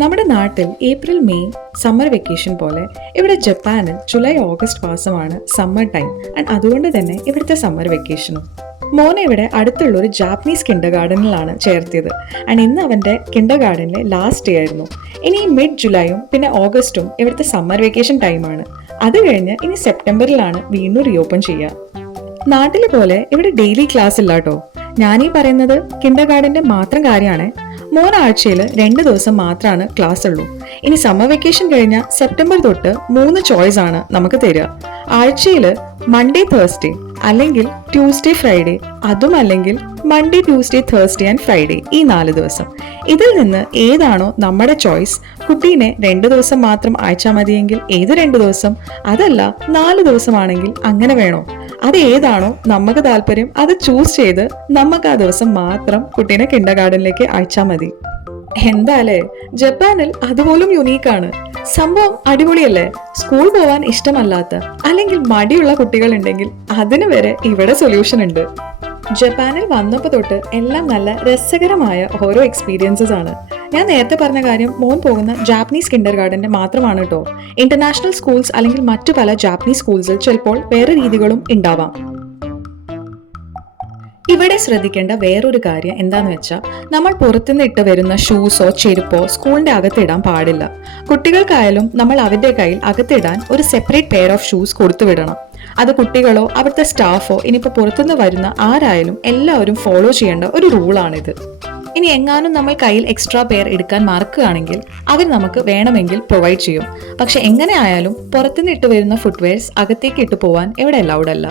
നമ്മുടെ നാട്ടിൽ April May summer vacation പോലെ ഇവിടെ ജപ്പാനിൽ ജൂലൈ ഓഗസ്റ്റ് മാസമാണ് സമ്മർ ടൈം ആൻഡ് അതുകൊണ്ട് തന്നെ ഇവിടുത്തെ സമ്മർ വെക്കേഷനും. മോനെ ഇവിടെ അടുത്തുള്ള ഒരു ജാപ്പനീസ് കിൻഡർ ഗാർഡനിലാണ് ചേർത്തിയത് ആൻഡ് ഇന്ന് അവൻ്റെ കിൻഡർ ഗാർഡനിലെ ലാസ്റ്റ് ഡേ ആയിരുന്നു. ഇനി മിഡ് ജൂലൈയും പിന്നെ ഓഗസ്റ്റും ഇവിടുത്തെ സമ്മർ വെക്കേഷൻ ടൈമാണ്. അത് കഴിഞ്ഞ് ഇനി സെപ്റ്റംബറിലാണ് വീണ്ടും റീഓപ്പൺ ചെയ്യുക. നാട്ടിലെ പോലെ ഇവിടെ ഡെയിലി ക്ലാസ് ഇല്ല കേട്ടോ. ഞാനീ പറയുന്നത് കിൻഡർ ഗാർഡന്റെ മാത്രം കാര്യമാണ്. ആഴ്ചയിൽ 2 ദിവസം മാത്രമാണ് ക്ലാസ് ഉള്ളൂ. ഇനി സമ്മർ വെക്കേഷൻ കഴിഞ്ഞ സെപ്റ്റംബർ തൊട്ട് 3 ചോയ്സ് ആണ് നമുക്ക് തരിക. ആഴ്ചയിൽ മൺഡേ തേഴ്സ്ഡേ അല്ലെങ്കിൽ ട്യൂസ്ഡേ ഫ്രൈഡേ, അതും അല്ലെങ്കിൽ Monday Tuesday Thursday and Friday, ഈ 4 ദിവസം. ഇതിൽ നിന്ന് ഏതാണോ നമ്മുടെ ചോയ്സ്, കുട്ടീനെ 2 ദിവസം മാത്രം അയച്ചാൽ മതിയെങ്കിൽ ഏത് 2 ദിവസം, അതല്ല 4 ദിവസമാണെങ്കിൽ അങ്ങനെ വേണോ, അത് ഏതാണോ നമുക്ക് താല്പര്യം അത് ചൂസ് ചെയ്ത് നമുക്ക് ആ ദിവസം മാത്രം കുട്ടീനെ കിൻഡർ ഗാർഡനിലേക്ക് അയച്ചാൽ മതി. എന്താലേ, ജപ്പാനിൽ അതുപോലും യുണീക്കാണ്. സംഭവം അടിപൊളിയല്ലേ? സ്കൂൾ പോവാൻ ഇഷ്ടമല്ലാത്ത അല്ലെങ്കിൽ മടിയുള്ള കുട്ടികൾ ഉണ്ടെങ്കിൽ അതിന് വരെ ഇവിടെ സൊല്യൂഷൻ ഉണ്ട്. ജപ്പാനിൽ വന്നപ്പോൾ തൊട്ട് എല്ലാം നല്ല രസകരമായ ഓരോ എക്സ്പീരിയൻസസ് ആണ്. ഞാൻ നേരത്തെ പറഞ്ഞ കാര്യം മോൻ പോകുന്ന ജാപ്പനീസ് കിൻഡർ ഗാർഡന്റെ മാത്രമാണ് കേട്ടോ. ഇന്റർനാഷണൽ സ്കൂൾസ് അല്ലെങ്കിൽ മറ്റു പല ജാപ്പനീസ് സ്കൂൾസിൽ ചിലപ്പോൾ വേറെ രീതികളും ഉണ്ടാവാം. ഇവിടെ ശ്രദ്ധിക്കേണ്ട വേറൊരു കാര്യം എന്താന്ന് വെച്ചാൽ, നമ്മൾ പുറത്തുനിന്ന് ഇട്ട് വരുന്ന ഷൂസോ ചെരുപ്പോ സ്കൂളിന്റെ അകത്തിടാൻ പാടില്ല. കുട്ടികൾക്കായാലും നമ്മൾ അവരുടെ കയ്യിൽ അകത്തിടാൻ ഒരു സെപ്പറേറ്റ് പെയർ ഓഫ് ഷൂസ് കൊടുത്തു വിടണം. അത് കുട്ടികളോ അവിടുത്തെ സ്റ്റാഫോ ഇനിയിപ്പോൾ പുറത്തുനിന്ന് വരുന്ന ആരായാലും എല്ലാവരും ഫോളോ ചെയ്യേണ്ട ഒരു റൂളാണിത്. ഇനി എങ്ങാനും നമ്മൾ കയ്യിൽ എക്സ്ട്രാ പെയർ എടുക്കാൻ മറക്കുകയാണെങ്കിൽ അവർ നമുക്ക് വേണമെങ്കിൽ പ്രൊവൈഡ് ചെയ്യും. പക്ഷെ എങ്ങനെ ആയാലും പുറത്തുനിന്ന് ഇട്ട് വരുന്ന ഫുട്വെയർസ് അകത്തേക്ക് ഇട്ട് പോവാൻ ഇവിടെ അലൗഡ് അല്ല.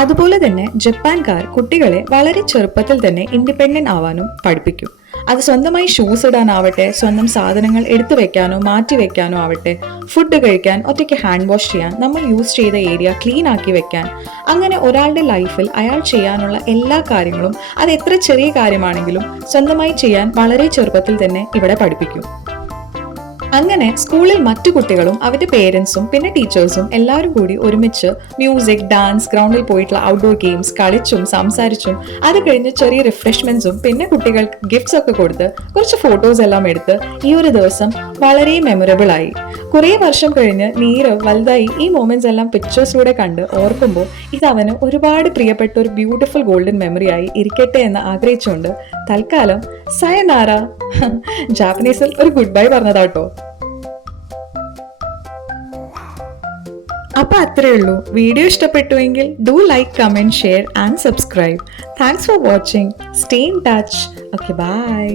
അതുപോലെ തന്നെ ജപ്പാൻകാർ കുട്ടികളെ വളരെ ചെറുപ്പത്തിൽ തന്നെ ഇൻഡിപെൻഡന്റ് ആവാനും പഠിപ്പിക്കും. അത് സ്വന്തമായി ഷൂസ് ഇടാനാവട്ടെ, സ്വന്തം സാധനങ്ങൾ എടുത്തു വെക്കാനോ മാറ്റി വെക്കാനോ ആവട്ടെ, ഫുഡ് കഴിക്കാൻ, ഒറ്റയ്ക്ക് ഹാൻഡ് വാഷ് ചെയ്യാൻ, നമ്മൾ യൂസ് ചെയ്ത ഏരിയ ക്ലീൻ ആക്കി വെക്കാൻ, അങ്ങനെ ഒരാളുടെ ലൈഫിൽ അയാൾ ചെയ്യാനുള്ള എല്ലാ കാര്യങ്ങളും, അത് എത്ര ചെറിയ കാര്യമാണെങ്കിലും സ്വന്തമായി ചെയ്യാൻ വളരെ ചെറുപ്പത്തിൽ തന്നെ ഇവിടെ പഠിപ്പിക്കും. അങ്ങനെ സ്കൂളിൽ മറ്റു കുട്ടികളും അവരുടെ പേരൻസും പിന്നെ ടീച്ചേഴ്സും എല്ലാവരും കൂടി ഒരുമിച്ച് മ്യൂസിക്, ഡാൻസ്, ഗ്രൗണ്ടിൽ പോയിട്ടുള്ള ഔട്ട്ഡോർ ഗെയിംസ് കളിച്ചും സംസാരിച്ചും അത് കഴിഞ്ഞ് ചെറിയ റിഫ്രഷ്മെന്റ്സും പിന്നെ കുട്ടികൾക്ക് ഗിഫ്റ്റ്സ് ഒക്കെ കൊടുത്ത് കുറച്ച് ഫോട്ടോസ് എല്ലാം എടുത്ത് ഈ ഒരു ദിവസം വളരെ മെമ്മറബിൾ ആയി. കുറേ വർഷം കഴിഞ്ഞ് നീരവ് വലുതായി ഈ മൊമെന്റ്സ് എല്ലാം പിക്ചേഴ്സിലൂടെ കണ്ട് ഓർക്കുമ്പോൾ ഇത് അവന് ഒരുപാട് പ്രിയപ്പെട്ട ഒരു ബ്യൂട്ടിഫുൾ ഗോൾഡൻ മെമ്മറി ആയി ഇരിക്കട്ടെ എന്ന് ആഗ്രഹിച്ചുകൊണ്ട് തൽക്കാലം സയനാര, ജാപ്പനീസിൽ ഒരു ഗുഡ് ബൈ പറഞ്ഞതാട്ടോ. അപ്പൊ അത്രേ ഉള്ളൂ. വീഡിയോ ഇഷ്ടപ്പെട്ടുവെങ്കിൽ do like, comment, share and subscribe. Thanks for watching. Stay in touch. Okay, by.